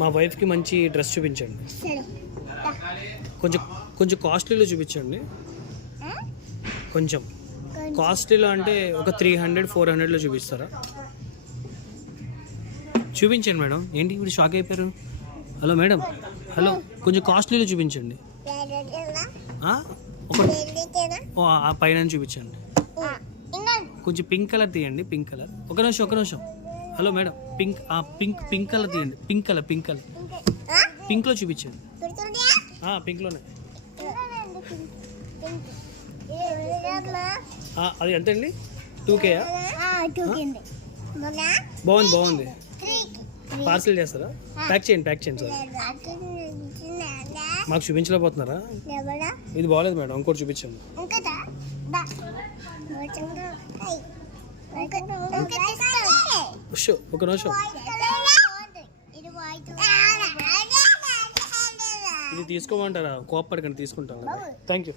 మా వైఫ్కి మంచి డ్రెస్ చూపించండి. కొంచెం కొంచెం కాస్ట్లీలో చూపించండి. కొంచెం కాస్ట్లీలో అంటే ఒక 300-400లో చూపిస్తారా? చూపించండి మేడం. ఏంటి ఇప్పుడు షాక్ అయిపోయారు? హలో మేడం, హలో, కొంచెం కాస్ట్లీలో చూపించండి. ఆ పైన చూపించండి. కొంచెం పింక్ కలర్ తీయండి. Pink colour. ఒక నిమిషం. హలో మేడం, పింక్ కలర్ తీయండి. పింక్ కలర్ పింక్లో చూపించండి. పింక్లోనే. అది ఎంత అండి? 2K? బాగుంది. పార్సిల్ చేస్తారా? ప్యాక్ చేయండి సార్. మాకు చూపించలేకపోతున్నారా? ఇది బాగాలేదు మేడం, ఇంకోటి చూపించాము. ఒక నిమిషం. ఇది తీసుకోమంటారా? కోప్పడకండి, తీసుకుంటాను. Thank you.